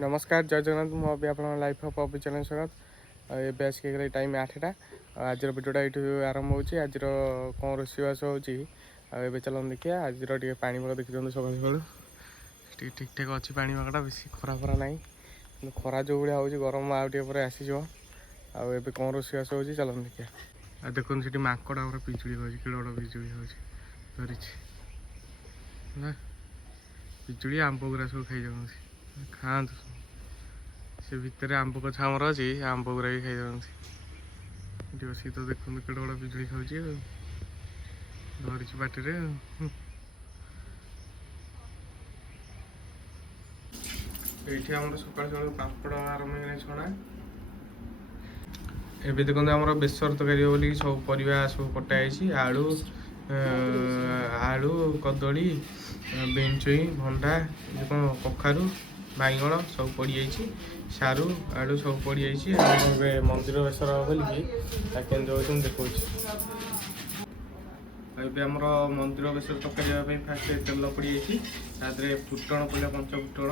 नमस्कार जय जगन्नाथ मुझे आप लाइफ अफ अभी चैनल स्वागत ये आसिक टाइम 8टा आज भिडियोटा ये आरंभ हो आज कौन रोषेईबास हो चलो देखिए आज पानी पाग देखी दिखाँ सकाल सकाल ठीक ठाक अच्छी पानी पागटा बेस खरा खरा ना खरा जो भाया हो गरम आगे आसीज आए कौन रोषेईबास हो चलो देखिए देखते से माकड़ा पिजुड़ी हो किड़ पिजुड़ी हो धरी पिजुड़ी आंब गुरा सब खाई जाऊँगी खाँतु से भितर आंब गछ आमर अच्छी आंब गुरा भी खाई जाऊँगी बस तो देखते केड़ बड़ा पिजुड़ी खाऊँ धरी बाटे ये आम सका सका पापड़ आरम्भ छणा एवं देखते आम बेसर तरकारी बोलिक सब परिवा सब कटाई आलू आलू कदली बेंचुई भंडा कौन कखारू बैगण सब पड़ जाइए सारू आलू सब पड़ जाइए मंदिर बेसर बोलिकी देखा आमर मंदिर बेसर तरकारी फास्ट तेल पड़ जाए फुटण पड़ा पंच फुटण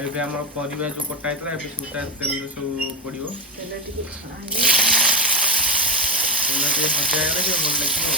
ଏବେ ଆମର ପରିବା जो कटा ହେଇଥିଲା ଏବେ ସୁତା ତେଲ ସବୁ ପଡ଼ିବ ତେଲ ଟିକେ ଛଣା ହେଇଗଲା ତେଲ ଟିକେ ଭଜା ହେଇଗଲେ ଟିକେ ଭଲ ଲାଗିବ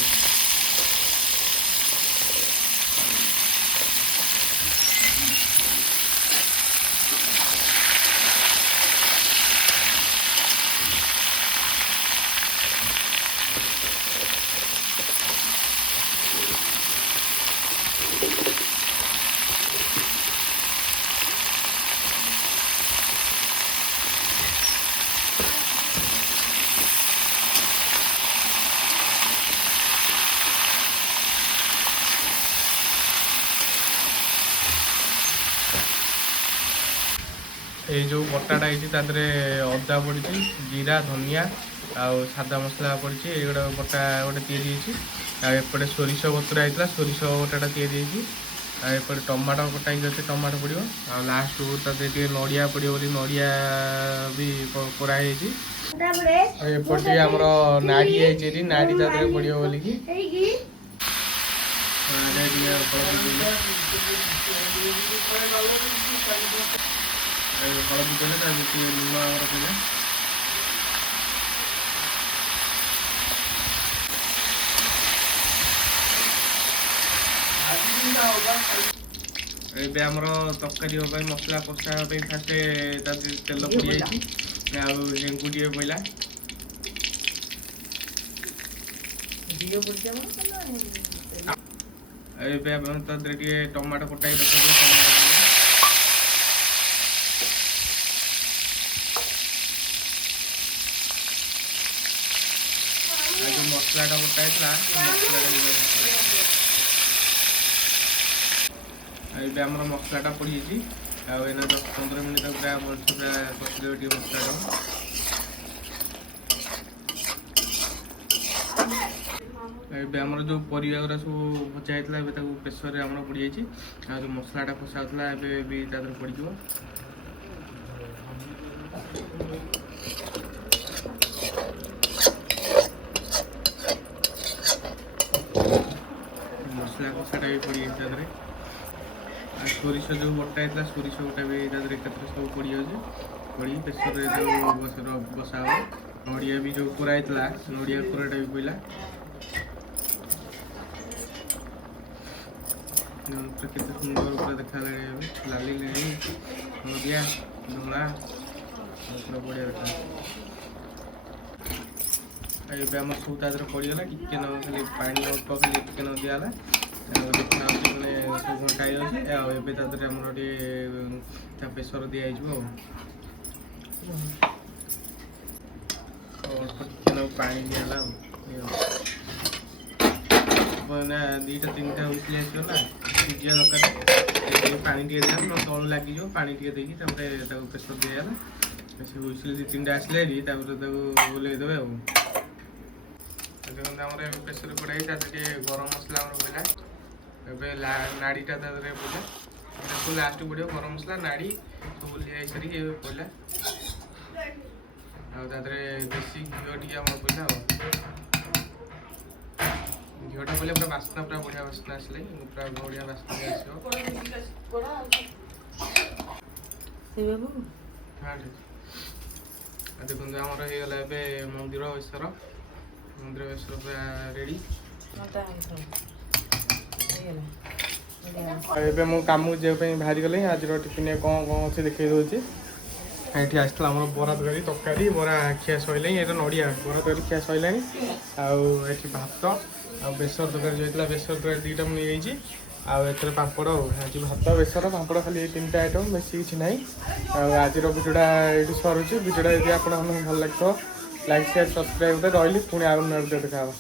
ये जो बटाटा है अदा पड़ी जीरा धनिया आउ सादा मसला पड़ी ये बटा गोटे एपटे सोरिष बतुरा होता सोरिष बटाटा एपटे टमाटो कटा अच्छे टमाटो पड़ो आ लास्ट को नड़िया पड़ो नड़िया भी कराई एपटे आमर नाड़ी है नाड़ी पड़ो बोलिकी हलदी पड़े लुण आमर पड़ा एबे आमर तरकारी मसला कषा फास्ट तेल पड़ जाए हेंगू टे पड़ा टमाटो कटा मसलाटा बटा आमर मसलाटा पड़ी आना 10-15 मिनट पूरा भलसे पूरा कषिदेवे मसलाटा आमर जो परिवा सब भजा होता है प्रेसर आमर पड़ जाए जो मसलाटा कषा होता है भी पड़ मसला कषाटा भी पड़ जाए सोरिष जो बटा होता सोरिष बटा भी एकत्र सब पड़ जाए पड़ी प्रेसर जो बसा हो नड़िया भी जो कोरा होता नड़िया कोराटा भी पड़ा केते सुंदर पूरा देखा लाली हलदिया धला पूरा बढ़िया देखा ये आम सब पड़गला टे खाली पानी अल्प खाली टे दिगला देखना मैंने सब घंटा अच्छे आमर टे प्रेसर दिया अल्प टे पानी दिगला दीटा 3टा हुइसली आसगला सिझा दरकार पानी टे दिया तलू लगे पानी टे देखिए प्रेसर दिगला से हुइसली 2-3टा आसले बुलेदेवे देखते आम प्रेसर कड़ाई गरम मसला पड़ा ଏବେ ନାଡ଼ିଟା ତା ଦେହରେ ପଡ଼ିଲା, ତାକୁ ଲାଷ୍ଟକୁ ପଡ଼ିବ ଗରମ ମସଲା ନାଡ଼ି ସବୁ ଓହ୍ଲେଇ ସାରିକି ଏବେ ପଡ଼ିଲା। ଆଉ ତା ଦେହରେ ଦେଶୀ ଘିଅ ଟିକେ ଆମର ପଡ଼ିଲା। ଆଉ ଘିଅଟା ପଡ଼ିଲେ ପୁରା ବାସ୍ନା ପୁରା ବଢ଼ିଆ ବାସ୍ନା ଆସିଲେ ପୁରା ବଢ଼ିଆ ବାସ୍ନା ଆସିବ। ହଁ ଦେଖନ୍ତୁ ଆମର ହେଇଗଲା ଏବେ ମନ୍ଦିର ବେସର ପୁରା ରେଡ଼ି। ଏବେ ମୁଁ କାମକୁ ଯିବା ପାଇଁ ବାହାରି ଗଲି। ଆଜିର ଟିଫିନ୍ରେ କ'ଣ କ'ଣ ଅଛି ଦେଖେଇ ଦେଉଛି। ଏଠି ଆସିଥିଲା ଆମର ବରା ତରକାରୀ ବରା ଖିଆ ସରିଲାଣି। ଏଇଟା ନଡ଼ିଆ ବରା ତରକାରୀ ଖିଆ ସରିଲାଣି। ଆଉ ଏଠି ଭାତ ଆଉ ବେସର ତରକାରୀ ଯେଉଁ ହେଇଥିଲା ବେସର ତରକାରୀ ଦୁଇଟା ମୁଁ ନେଇଯାଇଛି। ଆଉ ଏଥିରେ ପାମ୍ପଡ଼। ଆଉ ଆଜି ଭାତ ବେସର ପାମ୍ପଡ଼ ଖାଲି ଏଇ 3ଟା ଆଇଟମ୍, ବେଶୀ କିଛି ନାହିଁ। ଆଉ ଆଜିର ଭିଡ଼ିଓଟା ଏଇଠି ସରୁଛି। ଭିଡ଼ିଓଟା ଯଦି ଆପଣମାନଙ୍କୁ ଭଲ ଲାଗିଥିବ ଲାଇକ୍ ସେୟାର ସବସ୍କ୍ରାଇବ୍ ରହିଲି। ପୁଣି ଆଉ ନୂଆ ଭିଡ଼ିଓ ଦେଖା ହେବ।